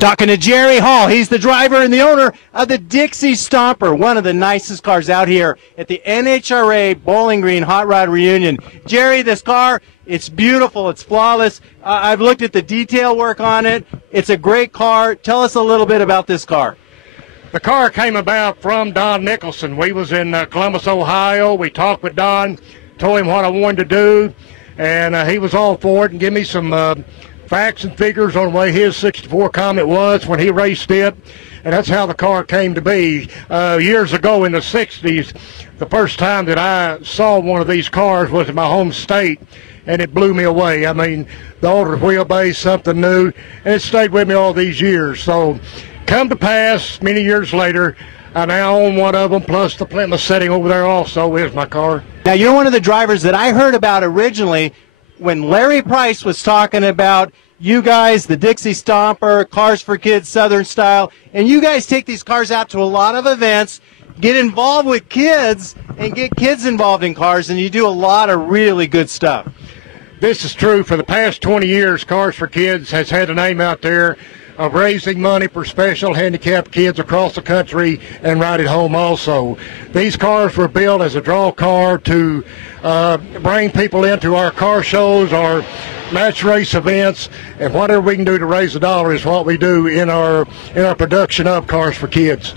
Talking to Jerry Hall. He's the driver and the owner of the Dixie Stomper, one of the nicest cars out here at the NHRA Bowling Green Hot Rod Reunion. Jerry, this car, it's beautiful. It's flawless. I've looked at the detail work on it. It's a great car. Tell us a little bit about this car. The car came about from Don Nicholson. We was in Columbus, Ohio. We talked with Don, told him what I wanted to do, and he was all for it and gave me some facts and figures on the way his 64 Comet was when he raced it, and that's how the car came to be. Years ago in the 60s, the first time that I saw one of these cars was in my home state, and it blew me away. I mean, the older wheelbase, something new, and it stayed with me all these years. So come to pass, many years later, I now own one of them, plus the Plymouth sitting over there also is my car. Now, you're one of the drivers that I heard about originally when Larry Price was talking about you guys, the Dixie Stomper, Cars for Kids, Southern Style, and you guys take these cars out to a lot of events, get involved with kids, and get kids involved in cars, and you do a lot of really good stuff. This is true. For the past 20 years, Cars for Kids has had a name out there of raising money for special handicapped kids across the country and Ride It Home also. These cars were built as a draw car to bring people into our car shows, our match race events, and whatever we can do to raise a dollar is what we do in our production of Cars for Kids.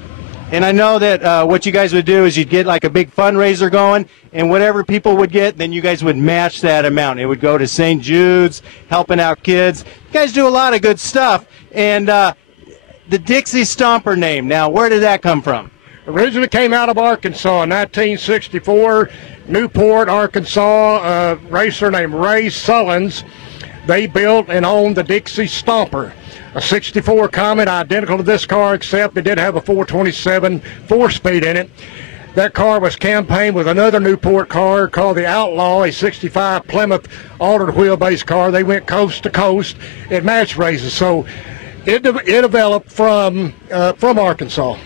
And I know that what you guys would do is you'd get like a big fundraiser going, and whatever people would get, then you guys would match that amount. It would go to St. Jude's, helping out kids. You guys do a lot of good stuff. And the Dixie Stomper name, now, where did that come from? Originally came out of Arkansas in 1964, Newport, Arkansas. A racer named Ray Sullins. They built and owned the Dixie Stomper, a 64 Comet identical to this car, except it did have a 427 4-speed in it. That car was campaigned with another Newport car called the Outlaw, a 65 Plymouth altered wheelbase car. They went coast to coast at match races, so it developed from Arkansas.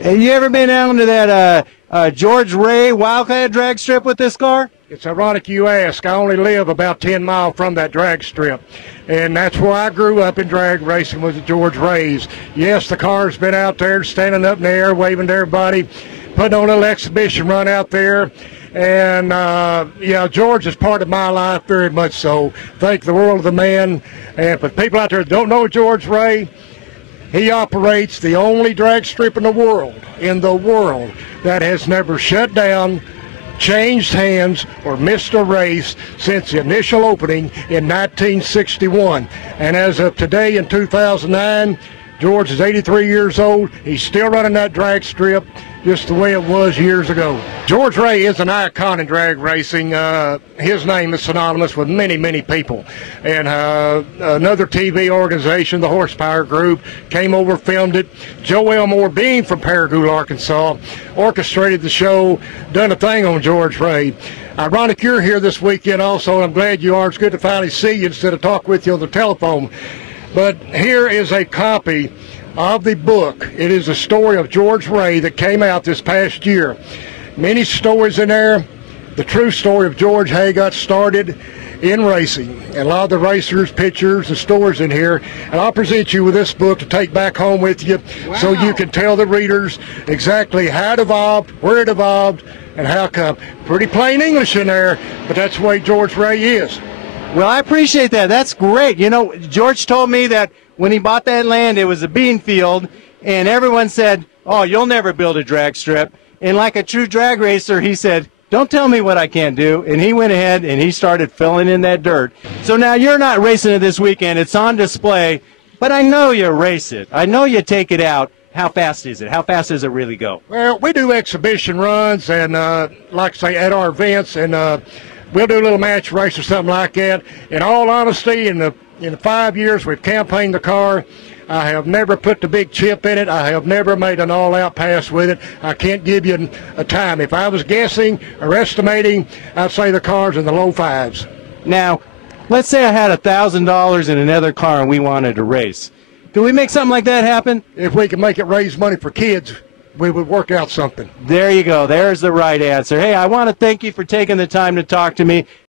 Have you ever been down to that George Ray Wildcat drag strip with this car? It's ironic you ask. I only live about 10 miles from that drag strip, and that's where I grew up in drag racing, was the George Rays. Yes, the car's been out there standing up in the air, waving to everybody, putting on a little exhibition run out there. And, yeah, George is part of my life very much so. Thank the world of the man. And for people out there that don't know George Ray, he operates the only drag strip in the world that has never shut down, changed hands, or missed a race since the initial opening in 1961. And as of today in 2009, George is 83 years old. He's still running that drag strip just the way it was years ago. George Ray is an icon in drag racing. His name is synonymous with many, many people. And another TV organization, the Horsepower Group, came over, filmed it. Joe Elmore, being from Paragould, Arkansas, orchestrated the show, done a thing on George Ray. Ironic you're here this weekend also, and I'm glad you are. It's good to finally see you instead of talk with you on the telephone. But here is a copy of the book. It is a story of George Ray that came out this past year. Many stories in there. The true story of George, how he got started in racing. And a lot of the racers, pictures, and stories in here. And I'll present you with this book to take back home with you. Wow. So you can tell the readers exactly how it evolved, where it evolved, and how come. Pretty plain English in there, but that's the way George Ray is. Well, I appreciate that. That's great. You know, George told me that when he bought that land, it was a bean field, and everyone said, oh, you'll never build a drag strip. And like a true drag racer, he said, don't tell me what I can't do. And he went ahead and he started filling in that dirt. So now you're not racing it this weekend. It's on display, but I know you race it. I know you take it out. How fast is it? How fast does it really go? Well, we do exhibition runs and, like I say, at our events, and we'll do a little match race or something like that. In all honesty, in the 5 years we've campaigned the car, I have never put the big chip in it. I have never made an all-out pass with it. I can't give you a time. If I was guessing or estimating, I'd say the car's in the low fives. Now, let's say I had $1,000 in another car and we wanted to race. Can we make something like that happen? If we can make it raise money for kids, we would work out something. There you go. There's the right answer. Hey, I want to thank you for taking the time to talk to me.